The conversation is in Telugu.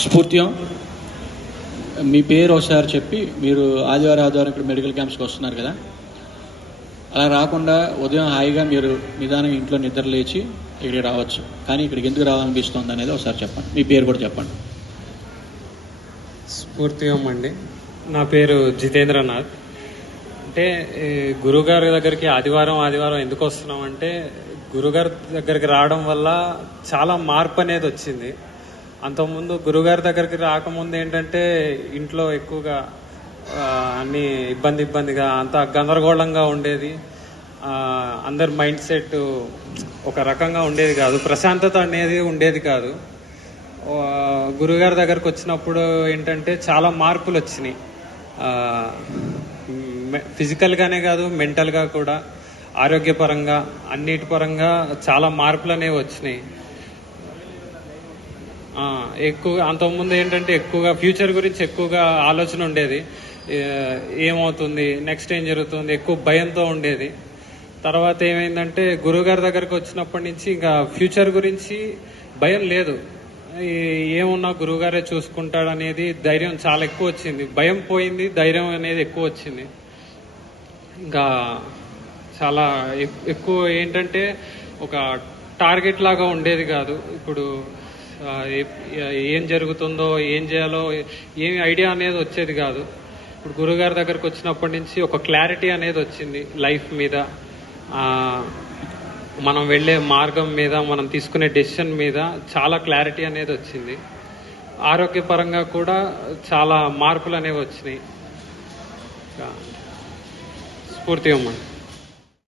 స్ఫూర్త్యం మీ పేరు ఒకసారి చెప్పి మీరు ఆదివారం ఇక్కడ మెడికల్ క్యాంప్స్కి వస్తున్నారు కదా, అలా రాకుండా ఉదయం హాయిగా మీరు నిదానంగా ఇంట్లో నిద్ర లేచి ఇక్కడికి రావచ్చు. కానీ ఇక్కడికి ఎందుకు రావాలనిపిస్తుంది అనేది ఒకసారి చెప్పండి. మీ పేరు కూడా చెప్పండి. స్ఫూర్త్యం అండి. నా పేరు జితేంద్రనాథ్. అంటే గురుగారి దగ్గరికి ఆదివారం ఎందుకు వస్తున్నాం అంటే, గురుగారి దగ్గరికి రావడం వల్ల చాలా మార్పు అనేది వచ్చింది. అంతకుముందు గురుగారి దగ్గరికి రాకముందు ఏంటంటే ఇంట్లో ఎక్కువగా అన్ని ఇబ్బందిగా అంత గందరగోళంగా ఉండేది. అందరి మైండ్ సెట్ ఒక రకంగా ఉండేది కాదు, ప్రశాంతత అనేది ఉండేది కాదు. గురుగారి దగ్గరకు వచ్చినప్పుడు ఏంటంటే చాలా మార్పులు వచ్చినాయి. ఫిజికల్గానే కాదు, మెంటల్గా కూడా, ఆరోగ్యపరంగా, అన్నిటి పరంగా చాలా మార్పులు అనేవి వచ్చినాయి. ఎక్కువగా అంతకుముందు ఏంటంటే ఎక్కువగా ఫ్యూచర్ గురించి ఎక్కువగా ఆలోచన ఉండేది. ఏమవుతుంది, నెక్స్ట్ ఏం జరుగుతుంది, ఎక్కువ భయంతో ఉండేది. తర్వాత ఏమైందంటే గురువుగారి దగ్గరకు వచ్చినప్పటి నుంచి ఇంకా ఫ్యూచర్ గురించి భయం లేదు. ఏమున్నా గురువుగారే చూసుకుంటాడు అనేది ధైర్యం చాలా ఎక్కువ వచ్చింది. భయం పోయింది, ధైర్యం అనేది ఎక్కువ వచ్చింది. ఇంకా చాలా ఎక్కువ ఏంటంటే ఒక టార్గెట్ లాగా ఉండేది కాదు. ఇప్పుడు ఏం జరుగుతుందో, ఏం చేయాలో ఏమి ఐడియా అనేది వచ్చేది కాదు. ఇప్పుడు గురుగారి దగ్గరకు వచ్చినప్పటి నుంచి ఒక క్లారిటీ అనేది వచ్చింది లైఫ్ మీద, మనం వెళ్ళే మార్గం మీద, మనం తీసుకునే డెసిషన్ మీద చాలా క్లారిటీ అనేది వచ్చింది. ఆరోగ్యపరంగా కూడా చాలా మార్పులు అనేవి వచ్చినాయి. స్ఫూర్తి అమ్మ.